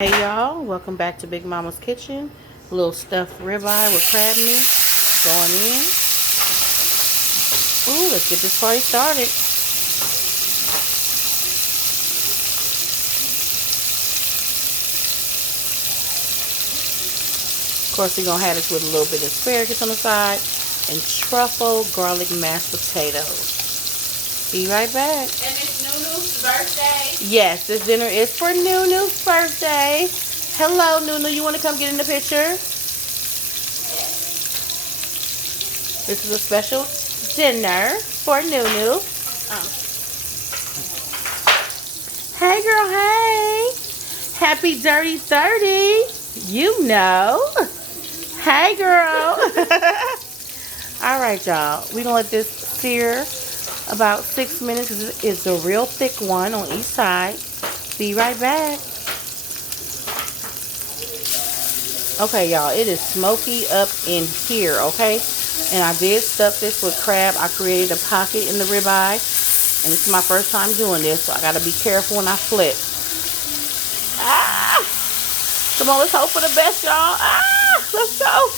Hey y'all, welcome back to Big Mama's Kitchen. A little stuffed ribeye with crab meat going in. Ooh, let's get this party started. Of course, we're going to have this with a little bit of asparagus on the side and truffle garlic mashed potatoes. Be right back. And it's Nunu's birthday. Yes, this dinner is for Nunu's birthday. Hello, Nunu. You want to come get in the picture? This is a special dinner for Nunu. Hey, girl, hey. Happy Dirty 30. You know. Hey, girl. All right, y'all. We're going to let this sear about 6 minutes. It's a real thick one on each side. Be right back. Okay, y'all. It is smoky up in here, okay? And I did stuff this with crab. I created a pocket in the ribeye. And this is my first time doing this, so I got to be careful when I flip. Ah! Come on, let's hope for the best, y'all. Ah! Let's go.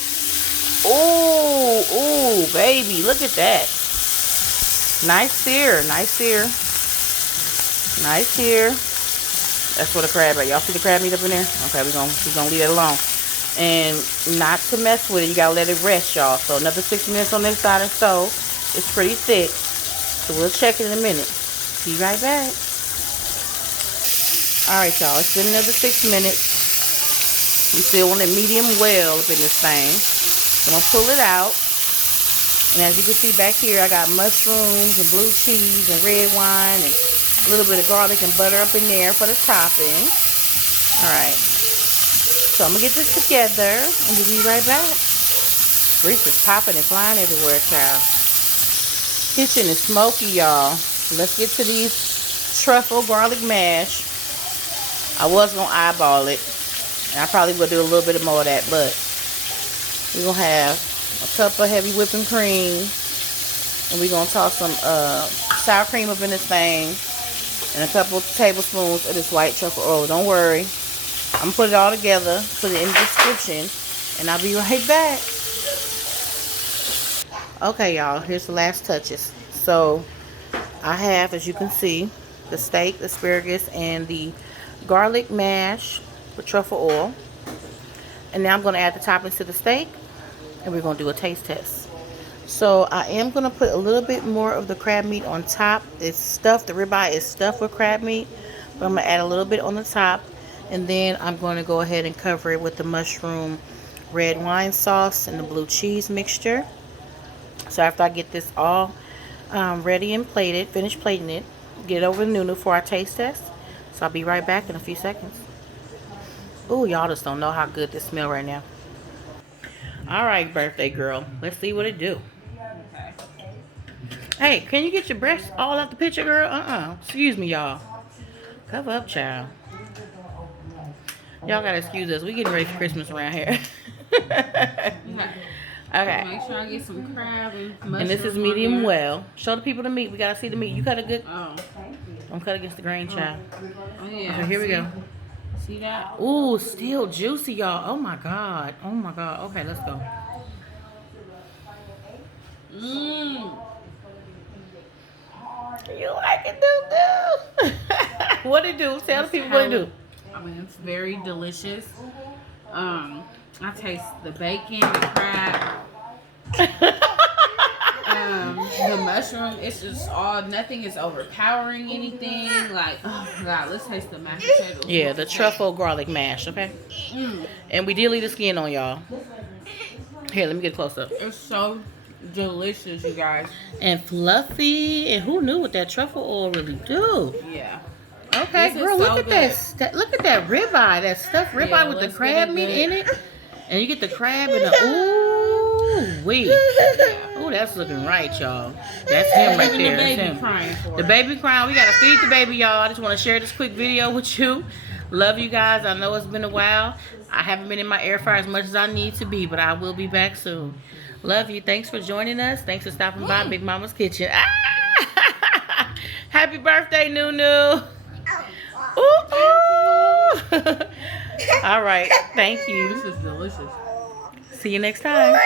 Ooh, ooh, baby. Look at that. Nice sear. Nice sear. Nice sear. That's what a crab at. Y'all see the crab meat up in there? Okay, we're gonna leave it alone. And not to mess with it. You gotta let it rest, y'all. So another 6 minutes on this side or so. It's pretty thick. So we'll check it in a minute. Be right back. Alright, y'all. It's been another 6 minutes. We still want it medium well up in this thing. So I'm going to pull it out. And as you can see back here, I got mushrooms and blue cheese and red wine and a little bit of garlic and butter up in there for the topping. Alright. So I'm going to get this together and we'll be right back. Grease is popping and flying everywhere, child. Kitchen is smoky, y'all. Let's get to these truffle garlic mash. I was going to eyeball it. And I probably will do a little bit more of that, but we're going to have a cup of heavy whipping cream. And we're going to toss some sour cream up in this thing. And a couple tablespoons of this white truffle oil. Don't worry. I'm going to put it all together. Put it in the description. And I'll be right back. Okay, y'all. Here's the last touches. So, I have, as you can see, the steak, the asparagus, and the garlic mash with truffle oil. And now I'm going to add the toppings to the steak. And we're going to do a taste test. So I am going to put a little bit more of the crab meat on top. It's stuffed. The ribeye is stuffed with crab meat. But I'm going to add a little bit on the top. And then I'm going to go ahead and cover it with the mushroom red wine sauce and the blue cheese mixture. So after I get this all ready and plated, finish plating it, get it over to Nunu for our taste test. So I'll be right back in a few seconds. Ooh, y'all just don't know how good this smells right now. Alright, birthday girl. Let's see what it do. Okay. Hey, can you get your breasts all out the picture, girl? Excuse me, y'all. Cover up, child. Y'all gotta excuse us. We getting ready for Christmas around here. Okay. Make sure I get some crab and mushroom. And this is medium well. Show the people the meat. We gotta see the meat. You cut a good. Oh. Don't cut against the grain, child. Oh yeah. Okay, here we go. See that? Ooh, still juicy, y'all. Oh my god. Oh my god. Okay, let's go. Mmm. You like it, doo-doo? What it do? Tell the people what it do. I mean, it's very delicious. I taste the bacon, the crab, the mushroom. It's just all, nothing is overpowering anything. Like, oh my god, let's taste the mashed potatoes. Yeah, the truffle garlic mash, okay? And we did leave the skin on, y'all. Here, let me get a close up. It's so delicious, you guys. And fluffy. And who knew what that truffle oil really do? Yeah. Okay, This girl, is look so at that. Look at that ribeye. That stuffed ribeye Yeah, with the let's crab get it meat good. in it. And you get the crab and the ooh wee. Ooh, that's looking right, y'all. That's him right Even there. the That's baby him. crying for The it. baby crying. We gotta feed the baby, y'all. I just want to share this quick video with you. Love you guys. I know it's been a while. I haven't been in my air fryer as much as I need to be, but I will be back soon. Love you. Thanks for joining us. Thanks for stopping by Big Mama's Kitchen. Ah! Happy birthday, Nunu. Ooh, ooh. All right. Thank you. This is delicious. See you next time.